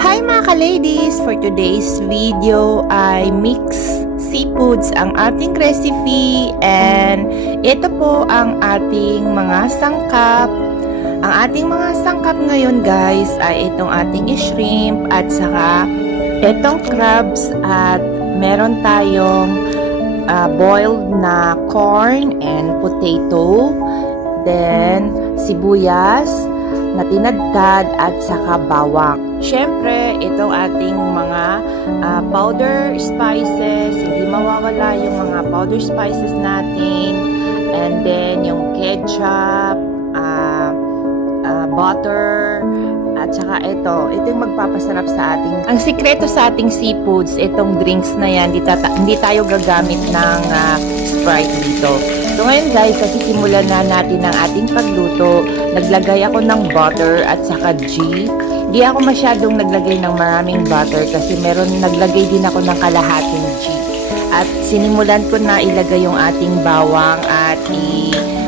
Hi mga ka-ladies! For today's video ay mix seafoods ang ating recipe and ito po ang ating mga sangkap. Ang ating mga sangkap ngayon guys ay itong ating shrimp at saka itong crabs at meron tayong boiled na corn and potato, then sibuyas na tinadtad at saka bawang. Siyempre, itong ating mga powder spices, hindi mawawala yung mga powder spices natin, and then yung ketchup, butter, at saka ito yung magpapasarap sa ating. Ang sikreto sa ating seafoods, itong drinks na yan, hindi tayo gagamit ng Sprite dito. So ngayon guys, sasimulan na natin ang ating pagluto. Naglagay ako ng butter at saka ghee. Hindi ako masyadong naglagay ng maraming butter kasi naglagay din ako ng kalahating ghee. At sinimulan ko na ilagay yung ating bawang at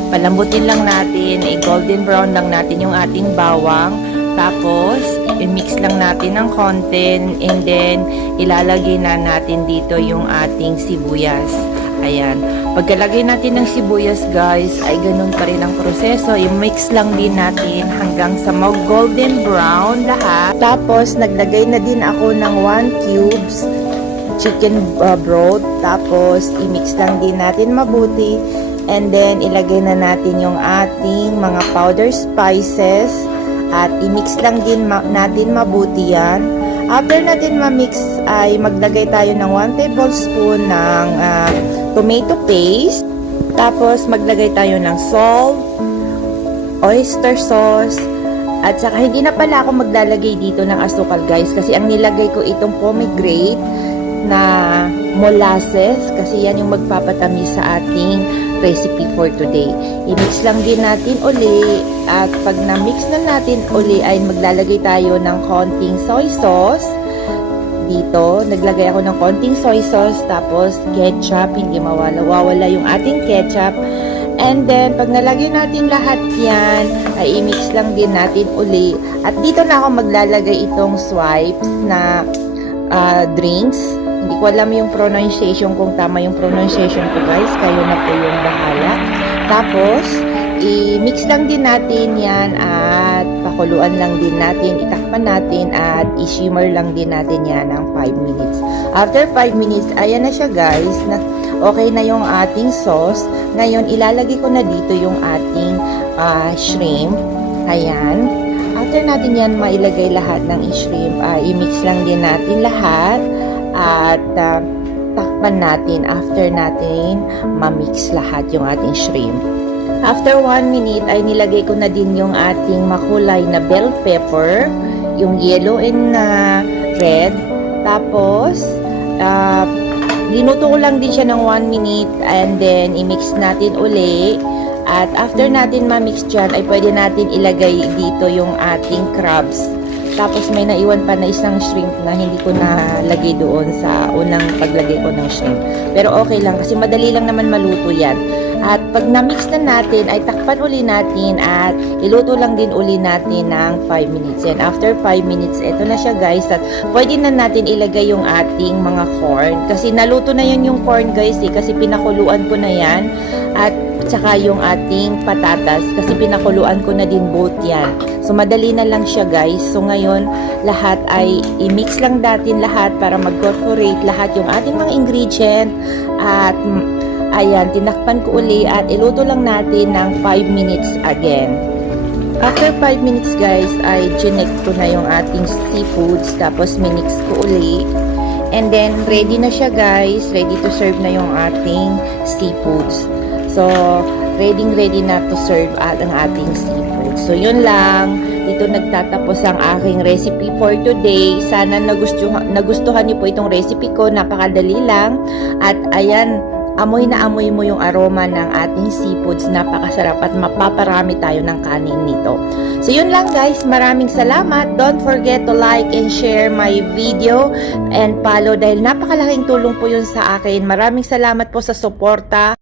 palambutin lang natin, golden brown lang natin yung ating bawang. Tapos, i-mix lang natin ng konti and then ilalagay na natin dito yung ating sibuyas. Ayan. Pagkalagay natin ng sibuyas guys, ay ganun pa rin ang proseso. I-mix lang din natin hanggang sa mag-golden brown lahat. Tapos, naglagay na din ako ng 1 cubes chicken broth. Tapos, i-mix lang din natin mabuti. And then, ilagay na natin yung ating mga powder spices. At i-mix lang din natin mabuti yan. After natin ma-mix ay maglagay tayo ng 1 tablespoon ng tomato paste. Tapos maglagay tayo ng salt, oyster sauce, at saka hindi na pala ako maglalagay dito ng asukal guys kasi ang nilagay ko itong pomegranate na molasses kasi yan yung magpapatamis sa ating recipe for today. I-mix lang din natin uli at pag na-mix na natin uli ay maglalagay tayo ng konting soy sauce. Dito, naglagay ako ng konting soy sauce tapos ketchup, hindi mawala yung ating ketchup. And then, pag nalagay natin lahat yan, ay i-mix lang din natin uli. At dito na ako maglalagay itong swipes na drinks. Hindi ko alam yung pronunciation, kung tama yung pronunciation ko guys. Kayo na po yung bahala. Tapos, i-mix lang din natin yan at pakuluan lang din natin, itakpan natin at i-shimmer lang din natin yan ng 5 minutes. After 5 minutes, ayan na siya guys. Okay na yung ating sauce. Ngayon, ilalagay ko na dito yung ating shrimp. Ayan. After natin yan mailagay lahat ng shrimp, i-mix lang din natin lahat. At takpan natin after natin ma-mix lahat yung ating shrimp. After 1 minute ay nilagay ko na din yung ating makulay na bell pepper, yung yellow and red. Tapos linuto ko lang din siya ng 1 minute and then i-mix natin uli. At after natin ma-mix dyan ay pwede natin ilagay dito yung ating crabs. Tapos may naiwan pa na isang shrimp na hindi ko nalagay doon sa unang paglagay ko ng shrimp. Pero okay lang kasi madali lang naman maluto yan. At pag na-mix na natin ay takpan uli natin at iluto lang din uli natin ng 5 minutes. And after 5 minutes, ito na siya guys. At pwede na natin ilagay yung ating mga corn. Kasi naluto na yun yung corn guys kasi pinakuluan ko na yan. At saka yung ating patatas kasi pinakuluan ko na din both yan. So madali na lang siya guys. So ngayon lahat ay i-mix lang natin lahat para mag-incorporate lahat yung ating mga ingredient. At ayan, tinakpan ko uli at iluto lang natin ng 5 minutes again. After 5 minutes guys ay ginek ko na yung ating seafoods tapos minix ko uli. And then ready na siya guys. Ready to serve na yung ating seafoods. So, ready na to serve ang ating seafood. So, yun lang. Dito nagtatapos ang aking recipe for today. Sana nagustuhan niyo po itong recipe ko. Napakadali lang. At ayan, amoy na amoy mo yung aroma ng ating seafoods. Napakasarap at mapaparami tayo ng kanin nito. So, yun lang guys. Maraming salamat. Don't forget to like and share my video and follow dahil napakalaking tulong po yun sa akin. Maraming salamat po sa suporta.